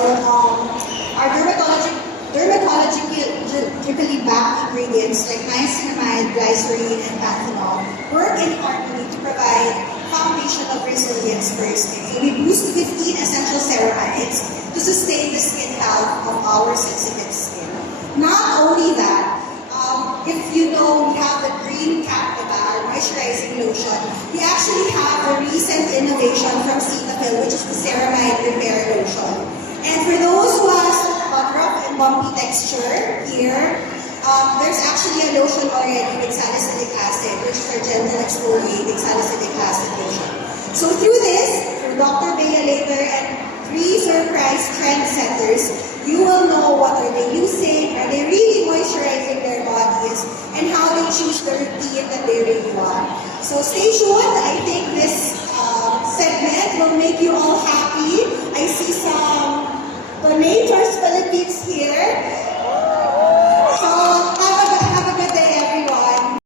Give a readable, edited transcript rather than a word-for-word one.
Our dermatologically backed ingredients like niacinamide, glycerin, and panthenol work in harmony to provide foundation of resilience for your skin. So we boost 15 essential ceramides to sustain the skin health of our sensitive skin. Not only that, if you know, we have the Green Captiva moisturizing lotion. We actually have the recent innovation from Cetaphil, which is the ceramide repair lotion. And for those who has rough and bumpy texture here, there's actually a lotion already with salicylic acid, which is our gentle exfoliating salicylic acid lotion. So through this, through Dr. Bea later and 3 surprise trendsetters, you will know what are they using, are they really moisturizing their bodies, and how they choose the routine that they really want. So stay tuned. I think this segment will make you all happy. I see some donators Philippines here.